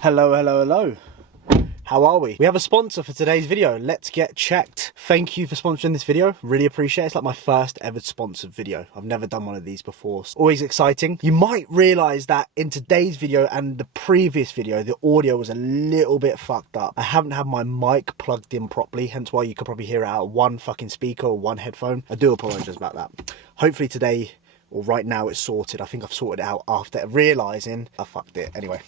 Hello, hello, hello. How are we? We have a sponsor for today's video. Let's Get Checked. Thank you for sponsoring this video. Really appreciate it. It's like my first ever sponsored video. I've never done one of these before. It's always exciting. You might realize that in today's video and the previous video, the audio was a little bit fucked up. I haven't had my mic plugged in properly, hence why you could probably hear it out of one fucking speaker or one headphone. I do apologize about that. Hopefully today, or right now, it's sorted. I think I've sorted it out after realizing I fucked it. Anyway,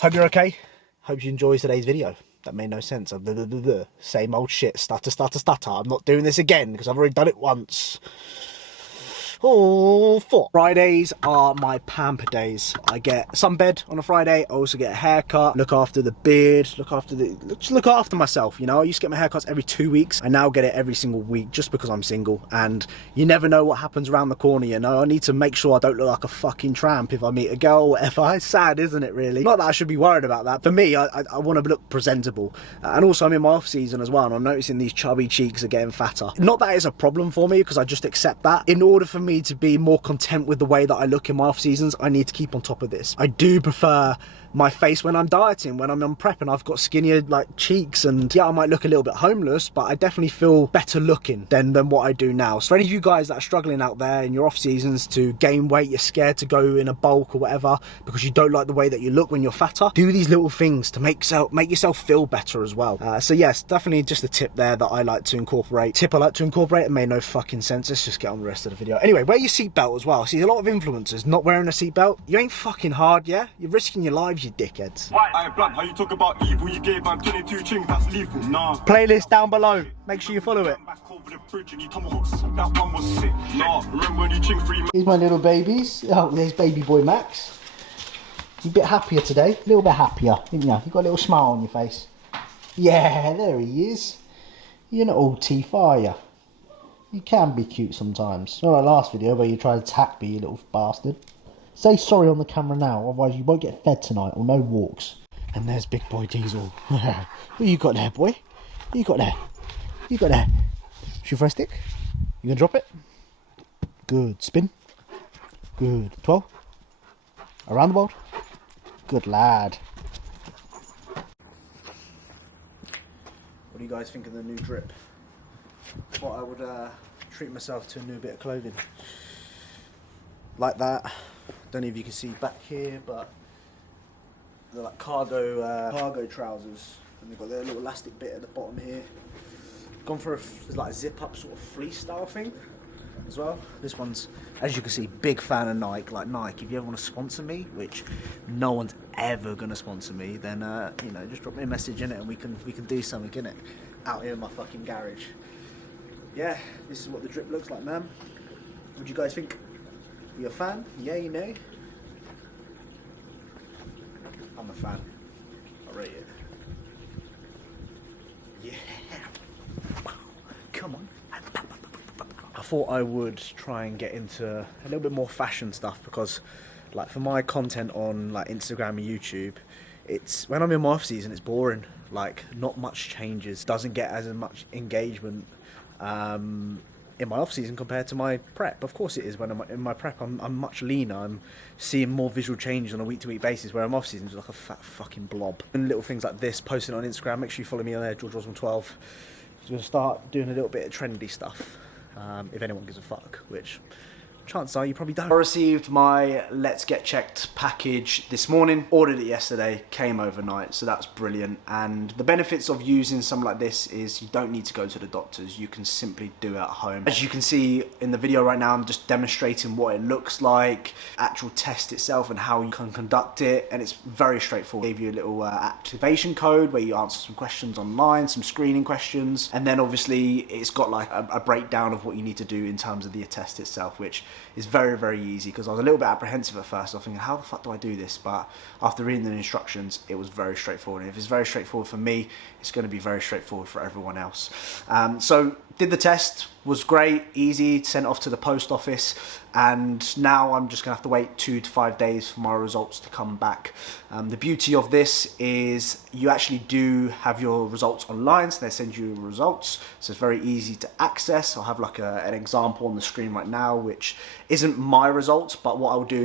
hope you're okay. Hope you enjoy today's video. That made no sense. Same old shit. Stutter, stutter, stutter. I'm not doing this again because I've already done it once. Oh, fuck. Fridays are my pamper days. I get sunbed on a Friday. I also get a haircut, look after the beard, just look after myself, you know. I used to get my haircuts every 2 weeks. I now get it every single week just because I'm single, and you never know what happens around the corner, you know. I need to make sure I don't look like a fucking tramp if I meet a girl or whatever. It's sad, isn't it, really? Not that I should be worried about that. For me, I want to look presentable. And also I'm in my off season as well, and I'm noticing these chubby cheeks are getting fatter. Not that it's a problem for me, because I just accept that. In order for me to be more content with the way that I look in my off seasons, I need to keep on top of this. I do prefer my face when I'm dieting, when I'm on prep and I've got skinnier like cheeks, and yeah, I might look a little bit homeless, but I definitely feel better looking than what I do now. So for any of you guys that are struggling out there in your off seasons to gain weight, you're scared to go in a bulk or whatever because you don't like the way that you look when you're fatter, do these little things to make yourself feel better as well. So yes, definitely just a tip there that I like to incorporate. It made no fucking sense. Let's just get on the rest of the video. Anyway, wear your seatbelt as well. See, a lot of influencers not wearing a seatbelt. You ain't fucking hard, yeah? You're risking your lives, you dickheads. I blunt, how you talk about evil? You gave man 22 chings, that's lethal. Nah. Playlist down below. Make sure you follow it. Back over the bridge and you tomahawks. That one was sick. Nah. Remember when you ching free? Here's my little babies. Oh, there's baby boy Max. You a bit happier today? A little bit happier, didn't you? You got a little smile on your face. Yeah, there he is. You're not all teeth, are you? You can be cute sometimes. Not like last video where you tried to attack me, you little bastard. Say sorry on the camera now, otherwise you won't get fed tonight, or no walks. And there's big boy Diesel. What you got there, boy? What you got there? What you got there? Shoot for a stick? You gonna drop it? Good. Spin. Good. 12. Around the world. Good lad. What do you guys think of the new drip? Thought I would treat myself to a new bit of clothing. Like that. Don't know if you can see back here, but they're like cargo trousers, and they've got their little elastic bit at the bottom here. Gone for like a zip up sort of fleece style thing as well. This one's, as you can see, big fan of Nike. Like Nike, if you ever want to sponsor me, which no one's ever gonna sponsor me, then you know, just drop me a message in it and we can do something in it out here in my fucking garage. Yeah, this is what the drip looks like, man. What do you guys think? You a fan? Yeah, you know. I'm a fan. I rate it. Yeah. Come on. I thought I would try and get into a little bit more fashion stuff, because like for my content on like Instagram and YouTube, it's when I'm in my off season, it's boring. Like not much changes, doesn't get as much engagement in my off season compared to my prep. Of course it is. When I'm in my prep, I'm much leaner. I'm seeing more visual changes on a week-to-week basis, where I'm off season just like a fat fucking blob. And little things like this, posting on Instagram. Make sure you follow me on there, George Osmond 12. I'm gonna start doing a little bit of trendy stuff, if anyone gives a fuck, which chances are you probably don't. I received my Let's Get Checked package this morning, ordered it yesterday, came overnight, so that's brilliant. And the benefits of using something like this is you don't need to go to the doctors, you can simply do it at home. As you can see in the video right now, I'm just demonstrating what it looks like, actual test itself and how you can conduct it, and it's very straightforward. I gave you a little activation code where you answer some questions online, some screening questions, and then obviously it's got like a breakdown of what you need to do in terms of the test itself, which is very, very easy, because I was a little bit apprehensive at first. I was thinking, how the fuck do I do this? But after reading the instructions, it was very straightforward. And if it's very straightforward for me, it's going to be very straightforward for everyone else. So did the test, was great, easy, sent off to the post office, and now I'm just gonna have to wait 2 to 5 days for my results to come back. The beauty of this is you actually do have your results online, so they send you results, so it's very easy to access. I'll have like an example on the screen right now, which isn't my results, but what I'll do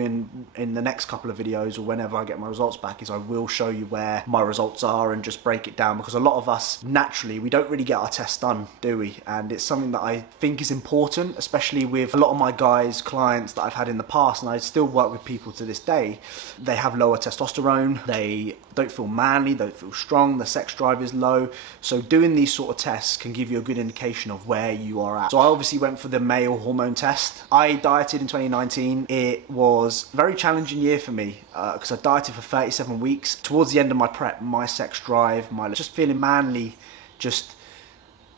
in the next couple of videos or whenever I get my results back is I will show you where my results are and just break it down, because a lot of us, naturally, we don't really get our tests done, do we? And it's something that I think is important, especially with a lot of my guys, clients that I've had in the past, and I still work with people to this day. They have lower testosterone, they don't feel manly, don't feel strong, the sex drive is low. So doing these sort of tests can give you a good indication of where you are at. So I obviously went for the male hormone test. I dieted in 2019. It was a very challenging year for me because I dieted for 37 weeks. Towards the end of my prep, my sex drive, my just feeling manly, just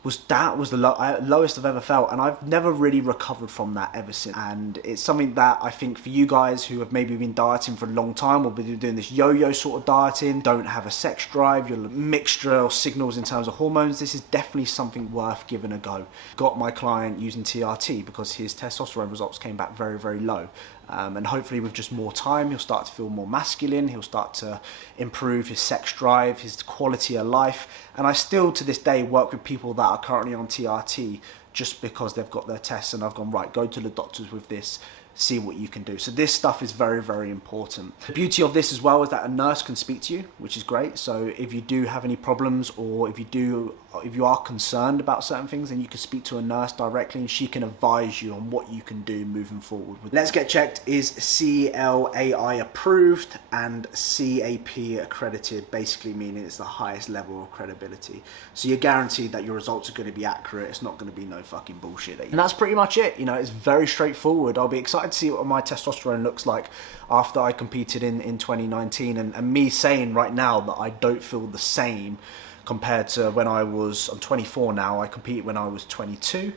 was the lowest I've ever felt, and I've never really recovered from that ever since. And it's something that I think for you guys who have maybe been dieting for a long time or been doing this yo-yo sort of dieting, don't have a sex drive, you're a mixture of signals in terms of hormones, this is definitely something worth giving a go. Got my client using TRT because his testosterone results came back very, very low. And hopefully with just more time, he'll start to feel more masculine, he'll start to improve his sex drive, his quality of life. And I still, to this day, work with people that are currently on TRT just because they've got their tests and I've gone, right, go to the doctors with this, see what you can do. So this stuff is very, very important. The beauty of this as well is that a nurse can speak to you, which is great. So if you do have any problems, or if you are concerned about certain things, then you can speak to a nurse directly and she can advise you on what you can do moving forward. Let's Get Checked is CLAI approved and CAP accredited, basically meaning it's the highest level of credibility. So you're guaranteed that your results are going to be accurate. It's not going to be no fucking bullshit. And that's pretty much it. You know, it's very straightforward. I'll be excited to see what my testosterone looks like after I competed in 2019, and me saying right now that I don't feel the same compared to when I'm 24 now. I competed when I was 22,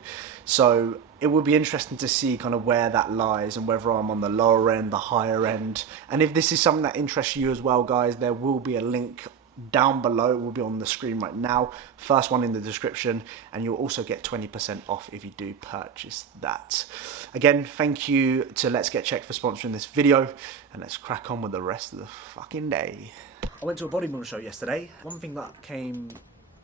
so it would be interesting to see kind of where that lies and whether I'm on the lower end, the higher end. And if this is something that interests you as well, guys, there will be a link down below. It will be on the screen right now, first one in the description, and you'll also get 20% off if you do purchase that. Again, thank you to Let's Get Checked for sponsoring this video, and let's crack on with the rest of the fucking day. I went to a bodybuilding show yesterday. One thing that came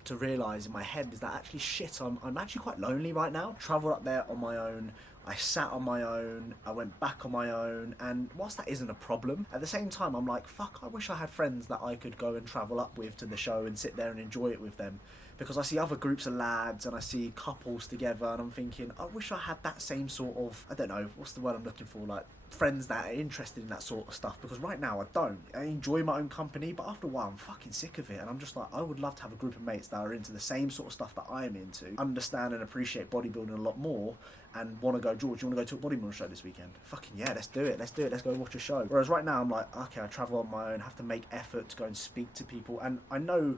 to realise in my head is that actually shit, I'm actually quite lonely right now. Travelled up there on my own, I sat on my own, I went back on my own, and whilst that isn't a problem, at the same time I'm like, fuck, I wish I had friends that I could go and travel up with to the show and sit there and enjoy it with them. Because I see other groups of lads and I see couples together, and I'm thinking, I wish I had that same sort of, I don't know, what's the word I'm looking for, like friends that are interested in that sort of stuff. Because right now I don't. I enjoy my own company, but after a while I'm fucking sick of it, and I'm just like, I would love to have a group of mates that are into the same sort of stuff that I'm into, understand and appreciate bodybuilding a lot more, and want to go, George, you want to go to a bodybuilding show this weekend? Fucking yeah, let's do it, let's go watch a show. Whereas right now I'm like, okay, I travel on my own, have to make effort to go and speak to people, and I know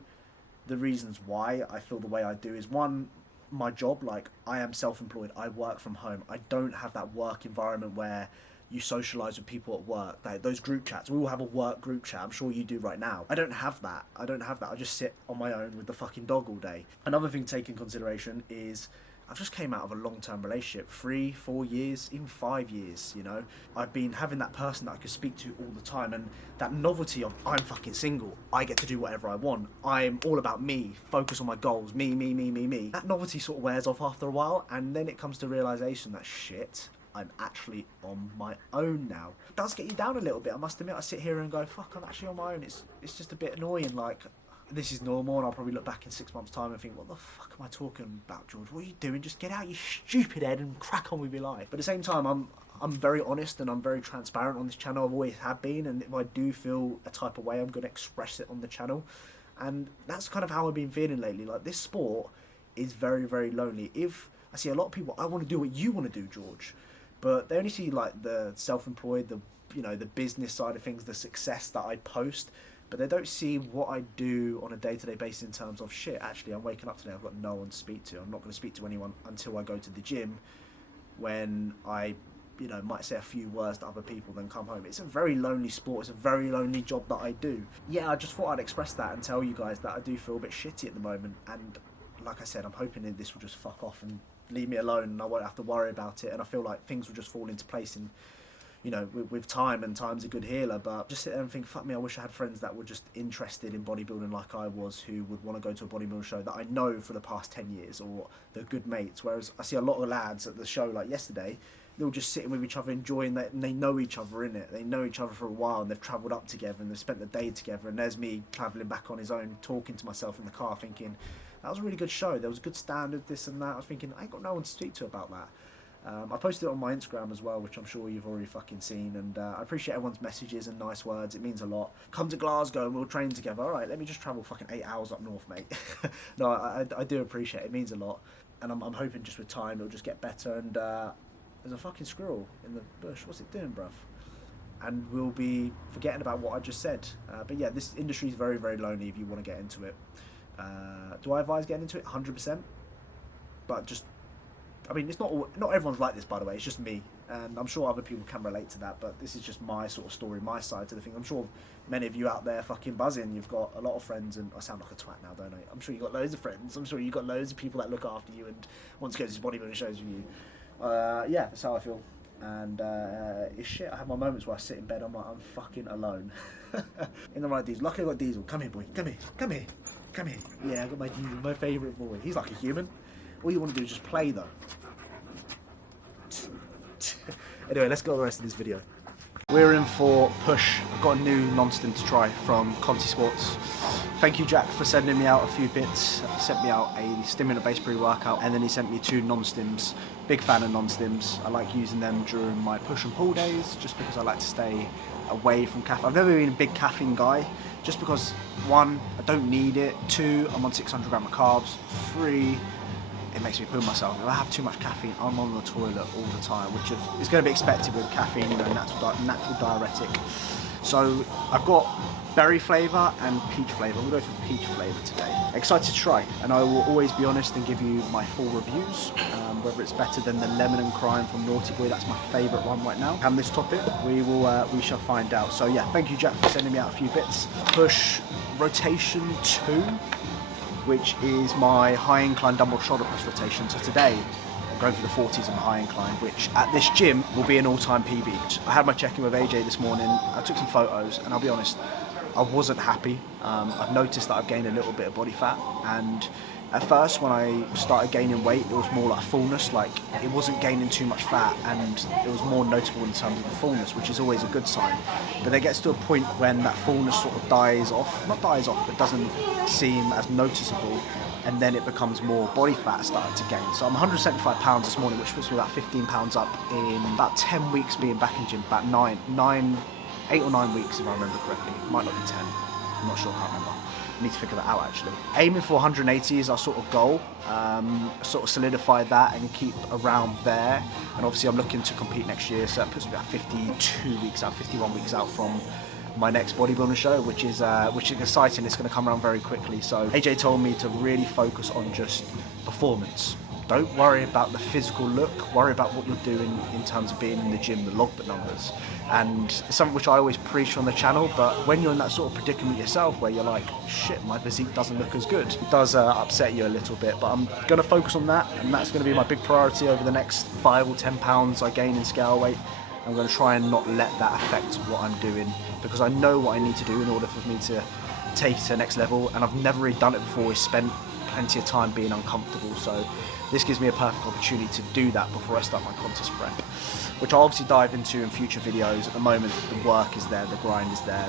the reasons why I feel the way I do is, one, my job, like I am self-employed, I work from home, I don't have that work environment where you socialise with people at work, like those group chats. We all have a work group chat, I'm sure you do right now. I don't have that, I just sit on my own with the fucking dog all day. Another thing to take in consideration is I've just came out of a long-term relationship, 3-4 years, even 5 years, you know. I've been having that person that I could speak to all the time, and that novelty of I'm fucking single, I get to do whatever I want, I'm all about me, focus on my goals, me. That novelty sort of wears off after a while, and then it comes to realisation that shit, I'm actually on my own now. It does get you down a little bit, I must admit. I sit here and go, fuck, I'm actually on my own. It's just a bit annoying, like, this is normal, and I'll probably look back in 6 months' time and think, what the fuck am I talking about, George? What are you doing? Just get out, you stupid head, and crack on with your life. But at the same time, I'm very honest and I'm very transparent on this channel. I've always have been, and if I do feel a type of way, I'm going to express it on the channel. And that's kind of how I've been feeling lately. Like, this sport is very, very lonely. If I see a lot of people, I want to do what you want to do, George, but they only see like the self-employed, the business side of things, the success that I post, but they don't see what I do on a day-to-day basis in terms of, shit, actually I'm waking up today, I've got no one to speak to, I'm not going to speak to anyone until I go to the gym, when I might say a few words to other people, then come home. It's a very lonely sport, it's a very lonely job that I do. Yeah, I just thought I'd express that and tell you guys that I do feel a bit shitty at the moment, and like I said, I'm hoping that this will just fuck off and leave me alone and I won't have to worry about it, and I feel like things will just fall into place in, with time, and time's a good healer. But just sit there and think, fuck me, I wish I had friends that were just interested in bodybuilding like I was, who would want to go to a bodybuilding show that I know for the past 10 years, or they're good mates. Whereas I see a lot of lads at the show like yesterday, they're all just sitting with each other, enjoying that, and they know each other in it. They know each other for a while, and they've travelled up together, and they've spent the day together. And there's me travelling back on his own, talking to myself in the car, thinking that was a really good show. There was a good standard, this and that. I was thinking I ain't got no one to speak to about that. I posted it on my Instagram as well, which I'm sure you've already fucking seen, and I appreciate everyone's messages and nice words. It means a lot. Come to Glasgow and we'll train together. All right, let me just travel fucking 8 hours up north, mate. No, I do appreciate it. It means a lot, and I'm hoping just with time it'll just get better. And there's a fucking squirrel in the bush. What's it doing, bruv? And we'll be forgetting about what I just said. But yeah, this industry is very, very lonely if you want to get into it. Do I advise getting into it? 100%. But just, I mean, it's not everyone's like this, by the way. It's just me, and I'm sure other people can relate to that. But this is just my sort of story, my side to the thing. I'm sure many of you out there fucking buzzing. You've got a lot of friends, and I sound like a twat now, don't I? I'm sure you've got loads of friends. I'm sure you've got loads of people that look after you and want to go to these bodybuilding shows with you. Yeah, that's how I feel. And it's shit. I have my moments where I sit in bed. I'm like, I'm fucking alone. In the right Diesel. Luckily I got Diesel. Come here, boy. Come here. Come here. Come here. Yeah, I got my Diesel, my favourite boy. He's like a human. All you want to do is just play, though. Anyway, let's go to the rest of this video. We're in for push. I've got a new non-stim to try from Conti Sports. Thank you, Jack, for sending me out a few bits. He sent me out a stim and a base pre-workout, and then he sent me 2 non-stims. Big fan of non-stims. I like using them during my push and pull days, just because I like to stay away from caffeine. I've never been a big caffeine guy, just because 1, I don't need it. 2, I'm on 600 grams of carbs. 3, it makes me poo myself. If I have too much caffeine, I'm on the toilet all the time, which is going to be expected with caffeine, you know, natural diuretic. So I've got berry flavour and peach flavour. We'll go for peach flavour today. Excited to try, and I will always be honest and give you my full reviews, whether it's better than the lemon and crime from Naughty Boy. That's my favourite one right now. And this topic, we shall find out. So yeah, thank you, Jack, for sending me out a few bits. Push rotation 2. Which is my high incline dumbbell shoulder press rotation. So today, I'm going for the 40s on the high incline, which at this gym will be an all-time PB. I had my check-in with AJ this morning. I took some photos, and I'll be honest, I wasn't happy. I've noticed that I've gained a little bit of body fat, and at first when I started gaining weight, it was more like fullness, like it wasn't gaining too much fat, and it was more notable in terms of the fullness, which is always a good sign. But there gets to a point when that fullness sort of dies off, not dies off, but doesn't seem as noticeable, and then it becomes more body fat starting to gain. So I'm 175 pounds this morning, which puts me about 15 pounds up in about 10 weeks being back in gym, about 8 or 9 weeks if I remember correctly. It might not be 10, I'm not sure, I can't remember. I need to figure that out actually. Aiming for 180 is our sort of goal. Sort of solidify that and keep around there. And obviously I'm looking to compete next year, so that puts me about 52 weeks out, 51 weeks out from my next bodybuilding show, which is exciting. It's going to come around very quickly. So AJ told me to really focus on just performance. Don't worry about the physical look, worry about what you're doing in terms of being in the gym, the logbook numbers. And it's something which I always preach on the channel, but when you're in that sort of predicament yourself where you're like, shit, my physique doesn't look as good, it does upset you a little bit. But I'm going to focus on that, and that's going to be my big priority over the next 5 or 10 pounds I gain in scale weight. I'm going to try and not let that affect what I'm doing, because I know what I need to do in order for me to take it to the next level, and I've never really done it before. I spent plenty of time being uncomfortable, so this gives me a perfect opportunity to do that before I start my contest prep, which I'll obviously dive into in future videos. At the moment, the work is there, the grind is there.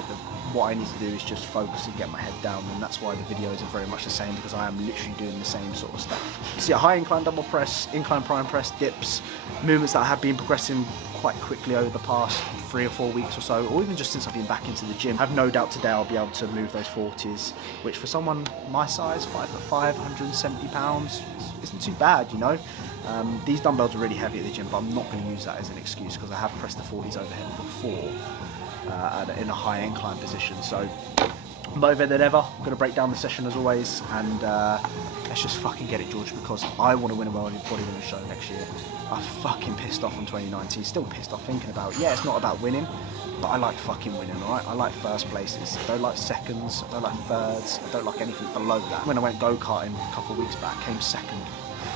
What I need to do is just focus and get my head down, and that's why the videos are very much the same, because I am literally doing the same sort of stuff. So yeah, high incline double press, incline prime press, dips, movements that I have been progressing quite quickly over the past 3 or 4 weeks or so, or even just since I've been back into the gym. I have no doubt today I'll be able to move those 40s, which for someone my size, 5'5", 170 pounds, isn't too bad, you know. These dumbbells are really heavy at the gym, but I'm not going to use that as an excuse, because I have pressed the 40s overhead before in a high incline position. So motivated than ever. I'm going to break down the session as always, and let's just fucking get it, George, because I want to win a bodybuilding show next year. I'm fucking pissed off on 2019, still pissed off thinking about it. Yeah, it's not about winning, but I like fucking winning, alright? I like first places, I don't like seconds, I don't like thirds, I don't like anything below that. When I went go-karting a couple of weeks back, came second,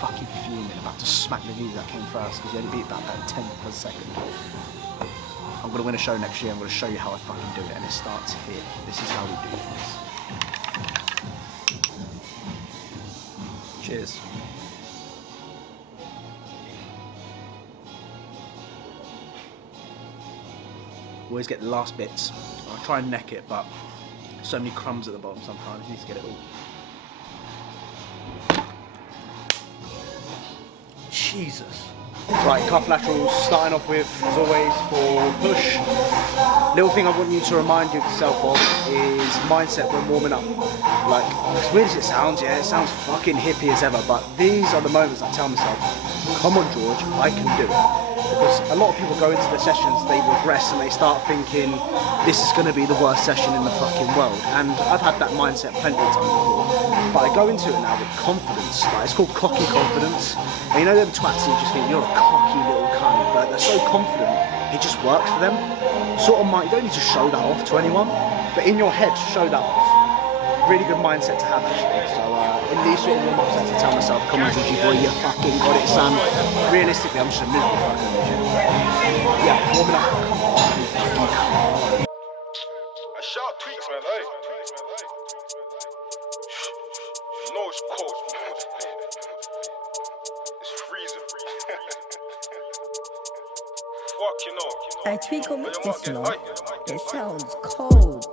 fucking fuming, about to smack the dude that came first, because he only beat about that 10th of a second. I'm going to win a show next year. I'm going to show you how I fucking do it, and it starts here. This is how we do things. Cheers. always get the last bits. I try and neck it, but so many crumbs at the bottom sometimes, you need to get it all. Jesus. Right, calf laterals, starting off with, as always, for push. Little thing I want you to remind yourself of is mindset when warming up. Like, as weird as it sounds, yeah, it sounds fucking hippie as ever, but these are the moments I tell myself, come on George, I can do it. Because a lot of people go into the sessions, they regress and they start thinking, this is going to be the worst session in the fucking world. And I've had that mindset plenty of times before. But I go into it now with confidence. Like, it's called cocky confidence. And you know them twats, you just think you're a cocky little cunt, but they're so confident, it just works for them. Sort of you don't need to show that off to anyone, but in your head, show that off. Really good mindset to have, actually. So in these sort of warm-ups, I have to tell myself, come on, Gigi boy, you fucking got it, son. Realistically, I'm just a miserable fucking legend. Yeah, warming up. Come on. Sharp tweaks, man. Hey. You know it's cold. It's freezing. Fucking hell. I tweak on this, you know. It sounds cold.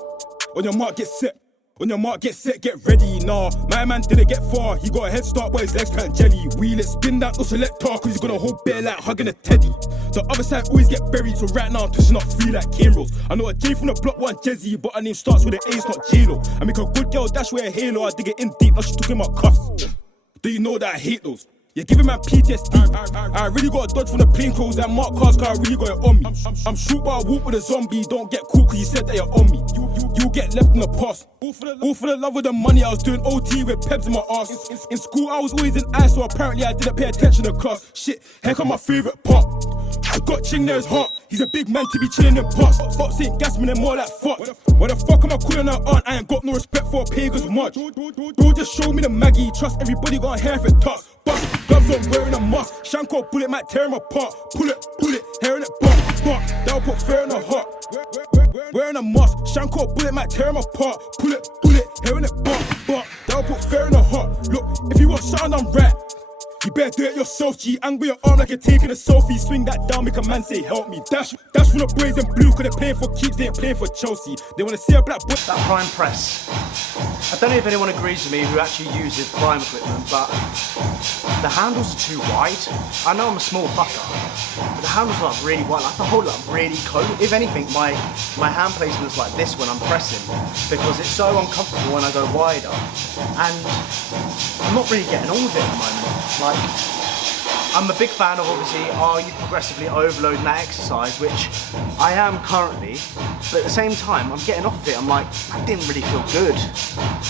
On your mark, get set. On your mark, get set, get ready. Nah, my man didn't get far. He got a head start, but his legs can't jelly. Wheel it, spin that, no selector, cause he's gonna hold bare like hugging a teddy. The other side always get buried, so right now I'm twitching up free like cane rolls. I know a J from the block, one Jezzy, but her name starts with an A, it's not J-Lo. I make a good girl dash with a halo, I dig it in deep, now she took in my cuffs. Do you know that I hate those? You're giving man PTSD. I really got a dodge from the plain clothes that Mark cars, cause I really got it on me. I'm shoot but I walk with a zombie. Don't get cool cause you said that you're on me. You get left in the past. All for the love of the money. I was doing OT with peps in my ass. In school I was always in ice, so apparently I didn't pay attention to class. Shit, here come my favourite part. I got Ching there his heart. He's a big man to be chilling in pots. Box ain't gassman and more like fuck. What the fuck am I calling her aunt? I ain't got no respect for a pagans much. Bro just show me the Maggie. Trust everybody got hair if it tucks. Gloves on wearing a mask. Shanko bullet might tear him apart. Pull it, hair in it buck. That'll put fear in the heart. Wearing a mask. Shanko bullet might tear him apart. Pull it, hair in it buck. That'll put fear in the heart. Look, if you want something I'm right, you better do it yourself, G. Angle your arm like you're taking a selfie. Swing that down, make a man say help me. Dash from the boys in blue, cause they're playing for keeps, they ain't playing for Chelsea. They wanna see a black boy. That prime press. I don't know if anyone agrees with me who actually uses prime equipment, but the handles are too wide. I know I'm a small fucker, but the handles are really wide. I have to hold it up really close. If anything, my hand placement's like this when I'm pressing, because it's so uncomfortable when I go wider. And I'm not really getting on with it at the moment. Like, I'm a big fan of, obviously, are you progressively overloading that exercise, which I am currently, but at the same time, I'm getting off of it. I'm like, I didn't really feel good.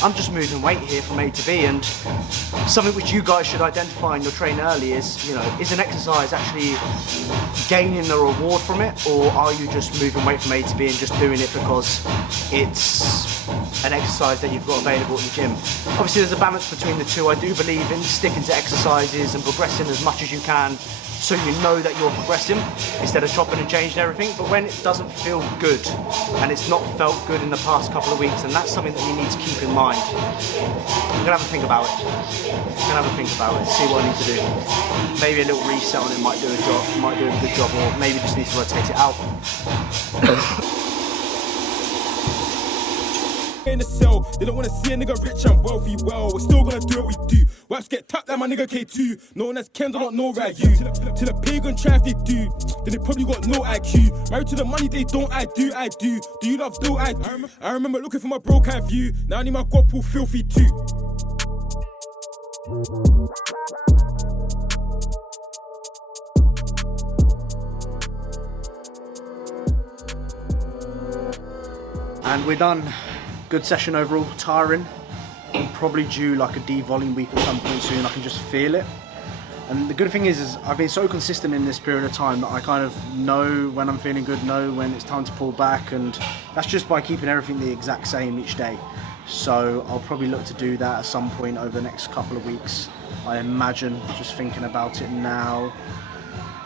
I'm just moving weight here from A to B, and something which you guys should identify in your training early is, you know, is an exercise actually gaining a reward from it, or are you just moving weight from A to B and just doing it because it's an exercise that you've got available at the gym? Obviously there's a balance between the two. I do believe in sticking to exercises and progressing as much as you can so you know that you're progressing instead of chopping and changing everything. But when it doesn't feel good and it's not felt good in the past couple of weeks, and that's something that you need to keep in mind. I'm gonna have a think about it. See what I need to do. Maybe a little reset on it might do a good job, or maybe just need to rotate it out. In the cell, they don't wanna see a nigga rich and wealthy. Well, we're still gonna do what we do. Waps get tapped like my nigga K2. Known as Ken, I don't know right you. To the pagan try if they do, then they probably got no IQ. Married to the money they don't, I do. Do you love still? I do. I remember looking for my broke eye view. Now I need my god pool filthy too. And we're done. Good session overall, tiring. I'm probably due like a devolume week at some point soon. I can just feel it. And the good thing is I've been so consistent in this period of time that I kind of know when I'm feeling good, know when it's time to pull back, and that's just by keeping everything the exact same each day. So I'll probably look to do that at some point over the next couple of weeks, I imagine. Just thinking about it now.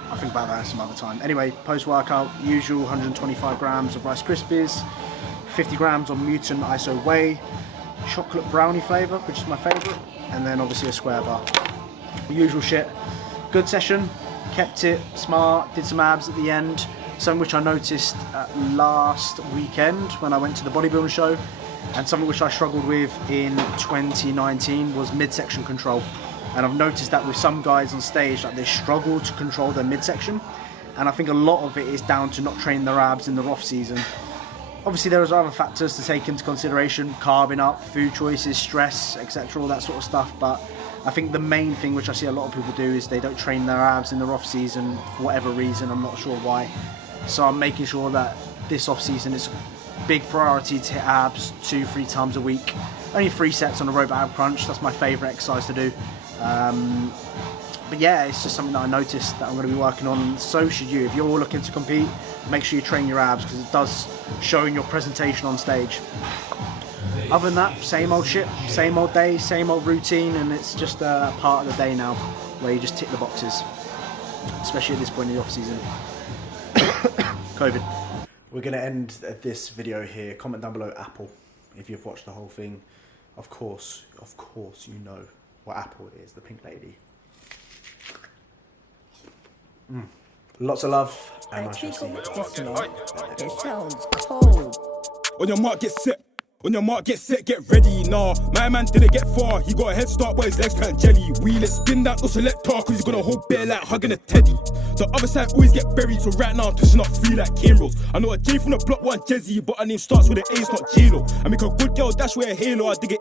I'll think about that some other time. Anyway, post-workout, usual 125 grams of Rice Krispies, 50 grams of Mutant ISO Whey, chocolate brownie flavour, which is my favourite, and then obviously a square bar. The usual shit. Good session, kept it smart, did some abs at the end, something which I noticed last weekend when I went to the bodybuilding show, and something which I struggled with in 2019 was midsection control. And I've noticed that with some guys on stage, that they struggle to control their midsection, and I think a lot of it is down to not training their abs in the off season. Obviously there is other factors to take into consideration, carbing up, food choices, stress, etc., all that sort of stuff, but I think the main thing which I see a lot of people do is they don't train their abs in the off season for whatever reason, I'm not sure why. So I'm making sure that this off season is a big priority to hit abs 2-3 times a week. Only 3 sets on a robot ab crunch, that's my favourite exercise to do. But yeah, it's just something that I noticed that I'm going to be working on. So should you. If you're looking to compete, make sure you train your abs, because it does show in your presentation on stage. Other than that, same old shit, same old day, same old routine, and it's just a part of the day now where you just tick the boxes, especially at this point in the off season. COVID. We're going to end this video here. Comment down below Apple if you've watched the whole thing. Of course you know what Apple is, the pink lady. Lots of love, and I shall see you. It sounds cold. On your mark, get set. On your mark, get set, get ready. Nah, my man didn't get far. He got a head start, but his legs can't jelly. Wheel it, spin that, no selector, cause he's gonna hold bare like hugging a teddy. The other side always get buried, so right now I'm twisting up free like cane rolls. I know a J from the block, one Jezzy, but her name starts with an A, it's not J-Lo. I make a good girl dash with a halo, I dig it in.